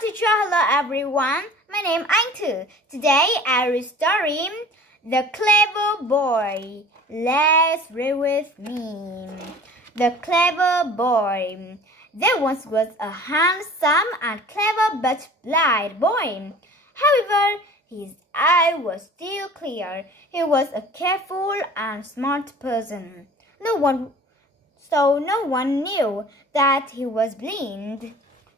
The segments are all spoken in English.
teacher. Hello everyone. My name is Aintu. Today I will story The Clever Boy. Let's read with me. The Clever Boy. There once was a handsome and clever but blind boy. However, his eye was still clear. He was a careful and smart person. No one knew that he was blind.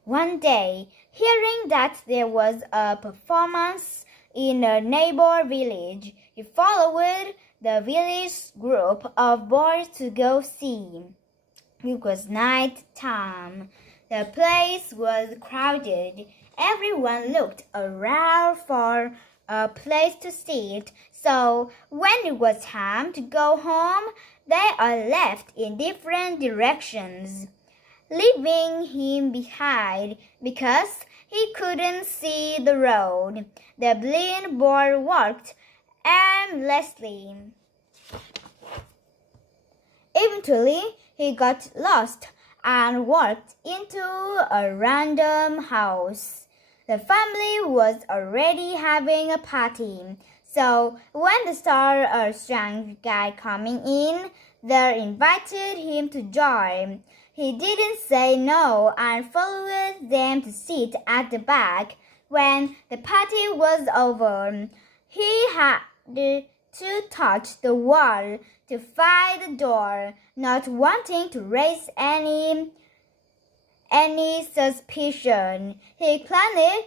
One day, hearing that there was a performance in a neighbor village, he followed the village group of boys to go see. It was night time. The place was crowded. Everyone looked around for a place to sit. So when it was time to go home, they all left in different directions, leaving him behind because he couldn't see the road. The blind boy walked aimlessly. Eventually, he got lost and walked into a random house. The family was already having a party, so when they saw a strange guy coming in, they invited him to join. He didn't say no and followed them to sit at the back. When the party was over, he had to touch the wall to find the door, not wanting to raise any suspicion. He claimed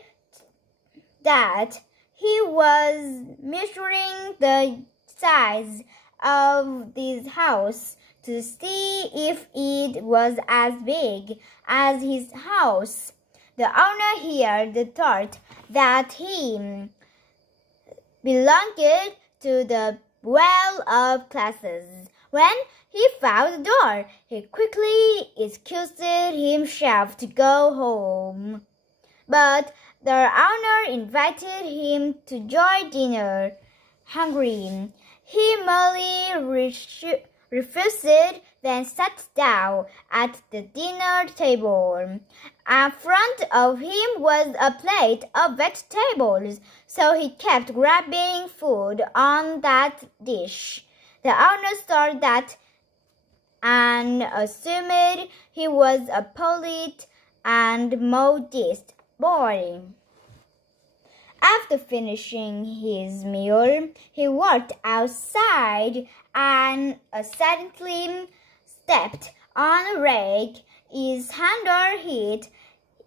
that he was measuring the size of this house to see if it was as big as his house. The owner here thought that he belonged to the well-off classes. When he found the door, he quickly excused himself to go home. But the owner invited him to join dinner. Hungry, he merely refused, then sat down at the dinner table. In front of him was a plate of vegetables, so he kept grabbing food on that dish. The owner saw that and assumed he was a polite and modest boy. After finishing his meal, he walked outside and accidentally stepped on a rake. His hand hit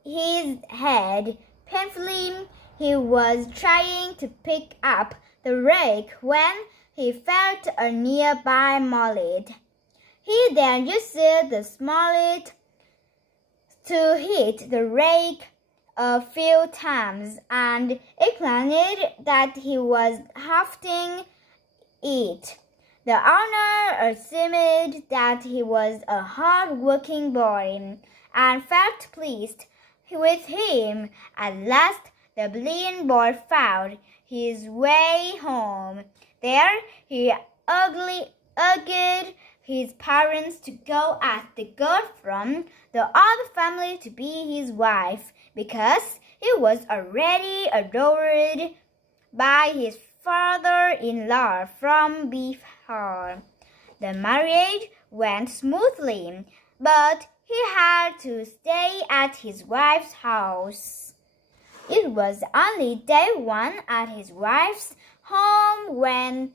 his head painfully. He was trying to pick up the rake when he felt a nearby mallet. He then used the mallet to hit the rake a few times and claimed that he was hafting it. The owner assumed that he was a hard-working boy and felt pleased with him. At last, the blind boy found his way home. There, he urged his parents to go ask the girl from the other family to be his wife because he was already adored by his father-in-law from before. The marriage went smoothly, but he had to stay at his wife's house. It was only day one at his wife's home when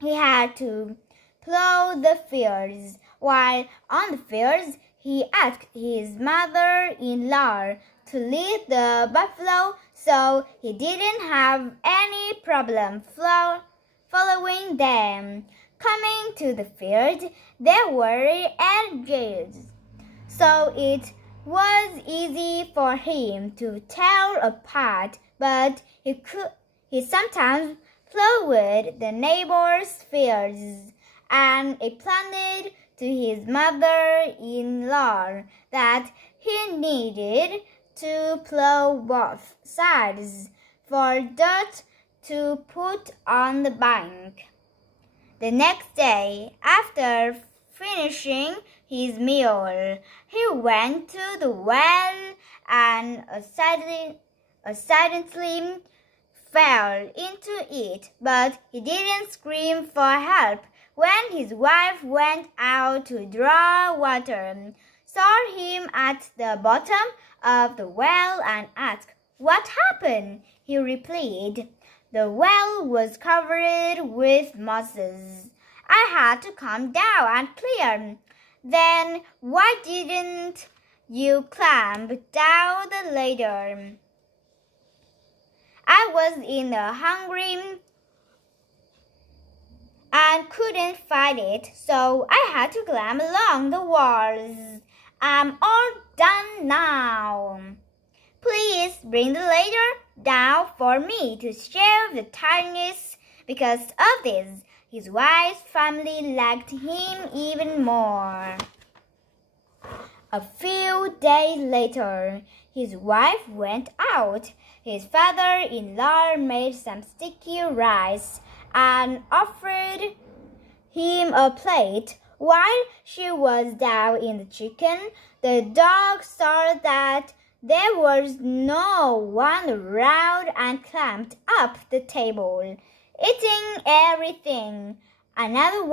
he had to plow the fields. While on the fields, he asked his mother-in-law to lead the buffalo, so he didn't have any problem following them. Coming to the field, there were edges, so it was easy for him to tell apart, but he sometimes plowed the neighbor's fields and explained to his mother-in-law that he needed to plow both sides for dirt to put on the bank. The next day, after finishing his meal, he went to the well and silently fell into it, but he didn't scream for help when his wife went out to draw water, saw him at the bottom of the well and asked, "What happened?" He replied, "The well was covered with mosses. I had to come down and clear." "Then why didn't you climb down the ladder?" "I was in a hungry and couldn't find it, so I had to climb along the walls. I'm all done now. Please bring the ladder down for me to share the tidiness." Because of this, his wife's family liked him even more. A few days later, his wife went out. His father-in-law made some sticky rice and offered him a plate. While she was down in the kitchen, the dog saw that there was no one around and climbed up the table, eating everything. Another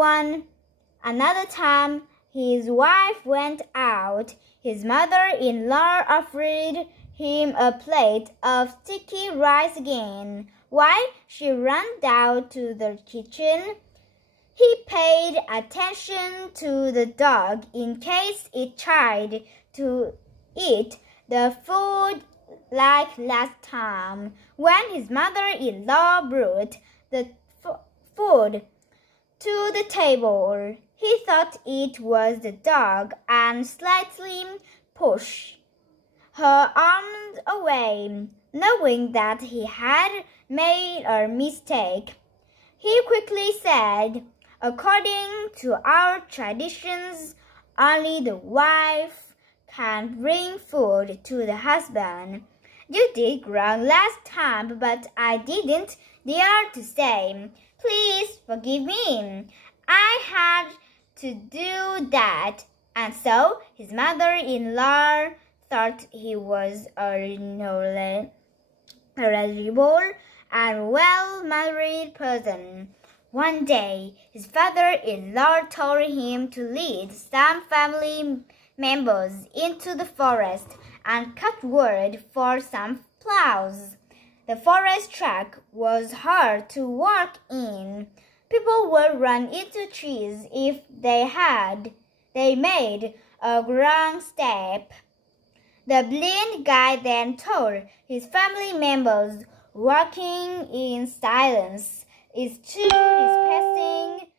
time, his wife went out. His mother-in-law offered him a plate of sticky rice again. While she ran down to the kitchen, he paid attention to the dog in case it tried to eat the food like last time. When his mother-in-law brought the food to the table, he thought it was the dog and slightly pushed her arms away, knowing that he had made a mistake. He quickly said, "According to our traditions, only the wife can bring food to the husband. You did wrong last time, but I didn't dare to say, 'Please forgive me.' I had to do that." And so his mother-in-law thought he was a knowledgeable and well-married person. One day, his father-in-law told him to lead some family members into the forest and cut wood for some plows. The forest track was hard to walk in. People would run into trees if they made a wrong step. The blind guy then told his family members, walking in silence is too distressing.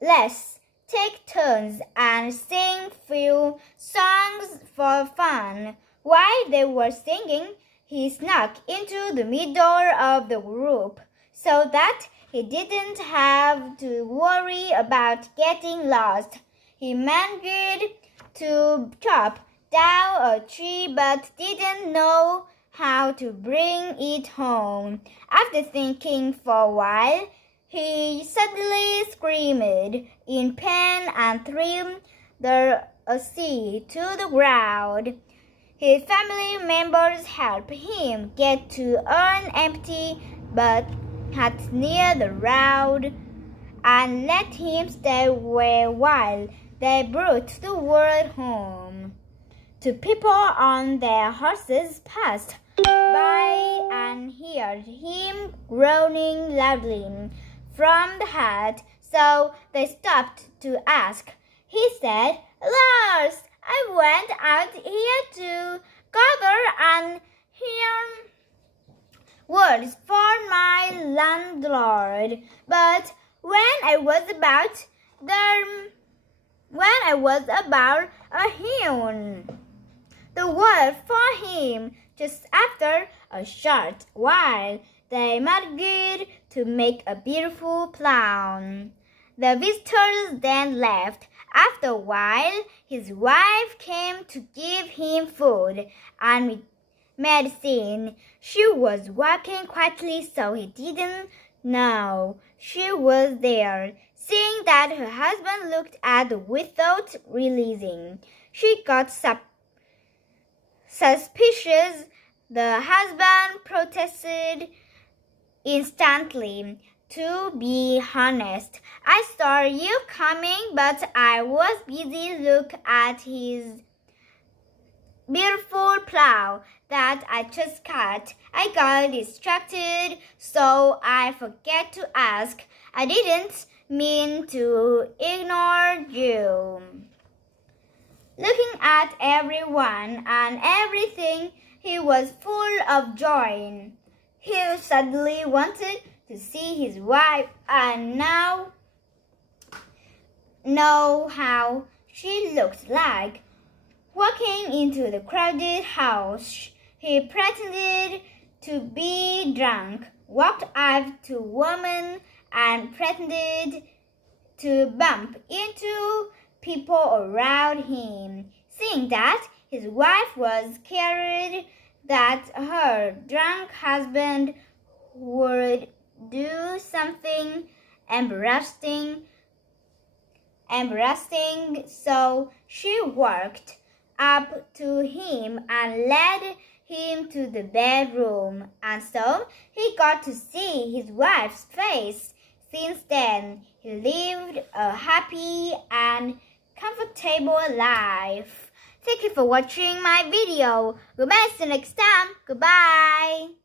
Let's take turns and sing few songs for fun. While they were singing, he snuck into the middle of the group so that he didn't have to worry about getting lost. He managed to chop down a tree but didn't know how to bring it home. After thinking for a while, he suddenly screamed in pain and threw the axe to the ground. His family members helped him get to an empty but hut near the road and let him stay while they brought the wood home. Two people on their horses passed by and heard him groaning loudly from the hut, so they stopped to ask. He said, "Lars, I went out here to gather and hear words for my landlord, but when I was about a hewn the word for him." Just after a short while, they managed to make a beautiful plan. The visitors then left. After a while, his wife came to give him food and medicine. She was walking quietly, so he didn't know she was there. Seeing that her husband looked at without realizing, she got Suspicious, the husband protested instantly. To be honest, I saw you coming, but I was busy looking at his beautiful plow that I just cut. I got distracted, so I forget to ask. I didn't mean to ignore you. Looking at everyone and everything, he was full of joy. He suddenly wanted to see his wife and now know how she looked like. Walking into the crowded house, he pretended to be drunk, walked up to a woman and pretended to bump into people around him. Seeing that his wife was scared that her drunk husband would do something embarrassing, so she walked up to him and led him to the bedroom, and so he got to see his wife's face. Since then, he lived a happy and comfortable life. Thank you for watching my video. Goodbye, see you next time. Goodbye.